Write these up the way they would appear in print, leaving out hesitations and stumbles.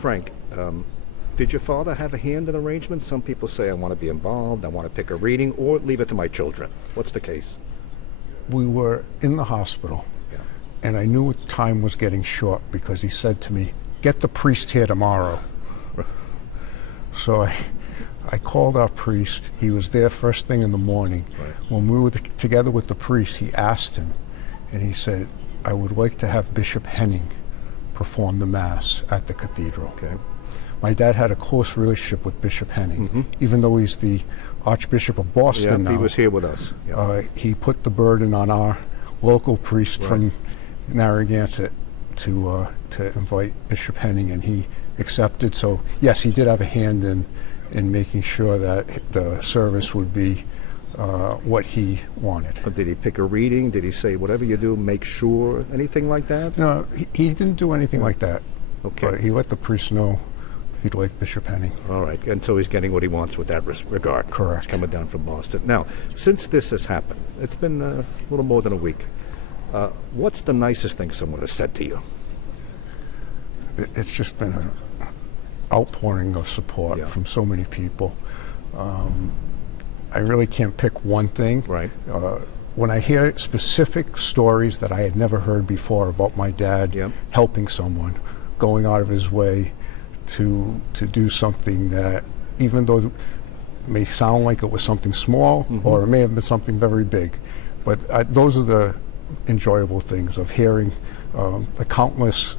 Frank, did your father have a hand in arrangements? Some people say, I want to be involved, I want to pick a reading, or leave it to my children. What's the case? We were in the hospital, and I knew time was getting short because he said to me, get the priest here tomorrow. So I called our priest. He was there first thing in the morning. Right. When we were together with the priest, he asked him, and he said, I would like to have Bishop Henning perform the Mass at the cathedral. Okay. My dad had a close relationship with Bishop Henning, even though he's the Archbishop of Boston now. He was here with us. He put the burden on our local priest from Narragansett to invite Bishop Henning, and he accepted. So yes, he did have a hand in making sure that the service would be what he wanted. Did he pick a reading? Did he say, whatever you do, make sure? Anything like that? No, he didn't do anything like that. Okay. But he let the priest know he'd like Bishop Henning. All right, and so he's getting what he wants with that regard. Correct. He's coming down from Boston. Now, since this has happened, it's been a little more than a week. What's the nicest thing someone has said to you? It's just been an outpouring of support from so many people. I really can't pick one thing. Right. When I hear specific stories that I had never heard before about my dad helping someone, going out of his way to do something that, even though it may sound like it was something small, or it may have been something very big, but those are the enjoyable things of hearing the countless,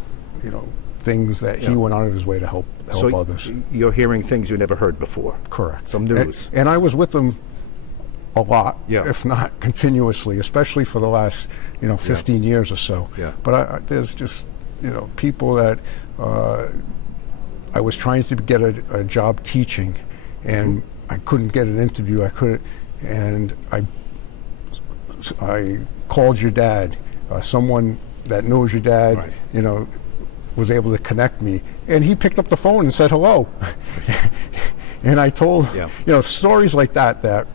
things that he went out of his way to help others. You're hearing things you never heard before. Correct. Some news. And I was with them a lot, Yeah. if not continuously, especially for the last 15 years or so. Yeah. But there's just people that I was trying to get a job teaching, and I couldn't get an interview. And I called your dad. Someone that knows your dad, was able to connect me, and he picked up the phone and said hello. And I told stories like that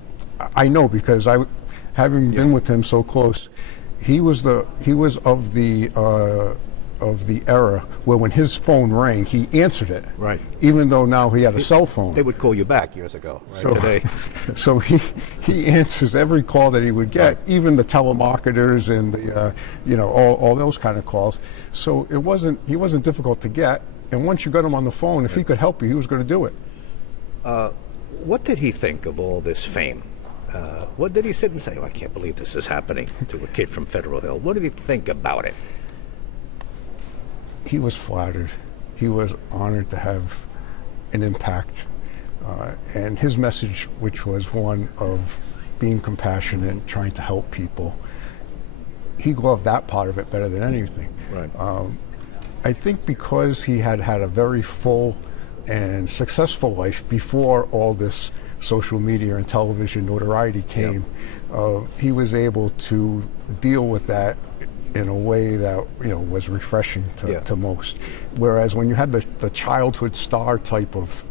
I know, because having been with him so close. He was of the era where when his phone rang, he answered it. Right. Even though now he had a cell phone. They would call you back years ago. Right? Today. So he answers every call that he would get, even the telemarketers and the all those kind of calls. So he wasn't difficult to get. And once you got him on the phone, if he could help you, he was going to do it. What did he think of all this fame? What did he sit and say, I can't believe this is happening to a kid from Federal Hill? What did he think about it? He was flattered. He was honored to have an impact. And his message, which was one of being compassionate, trying to help people, he loved that part of it better than anything. Right. I think because he had a very full and successful life before all this social media and television notoriety came, he was able to deal with that in a way that was refreshing to most. Whereas when you had the childhood star type of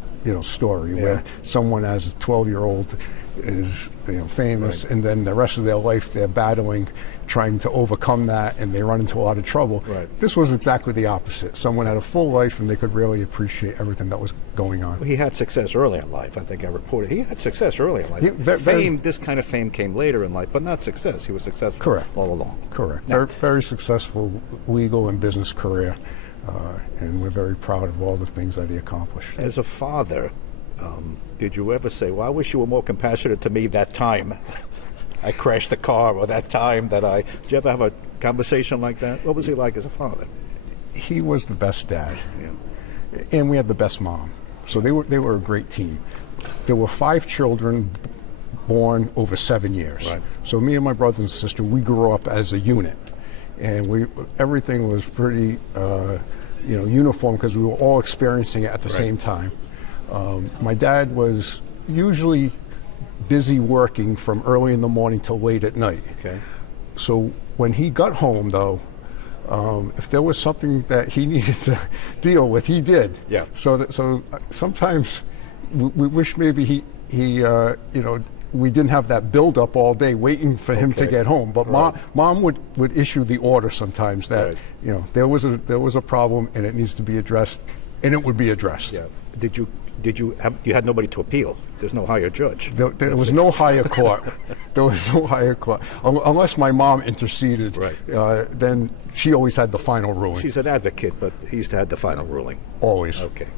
story, where someone as a 12-year-old is famous, and then the rest of their life they're battling, trying to overcome that, and they run into a lot of trouble. Right. This was exactly the opposite. Someone had a full life, and they could really appreciate everything that was going on. He had success early in life. I think I reported he had success early in life. Fame, this kind of fame came later in life, but not success. He was successful all along. Correct. Very, very successful legal and business career, and we're very proud of all the things that he accomplished. As a father, did you ever say, well, I wish you were more compassionate to me that time I crashed the car, or that time that did you ever have a conversation like that? What was he like as a father? He was the best dad, and we had the best mom. So they were a great team. There were 5 children born over 7 years. Right. So me and my brother and sister, we grew up as a unit, and everything was pretty uniform, because we were all experiencing it at the same time. My dad was usually busy working from early in the morning till late at night. Okay. So when he got home, though, if there was something that he needed to deal with, he did. Yeah. So sometimes we wish maybe we didn't have that build up all day waiting for him to get home. But mom would issue the order sometimes that there was a problem and it needs to be addressed and it would be addressed. Yeah. You had nobody to appeal? There's no higher judge. There was no higher court. There was no higher court. Unless my mom interceded, Right. Then she always had the final ruling. She's an advocate, but he's had the final ruling. Always. Okay.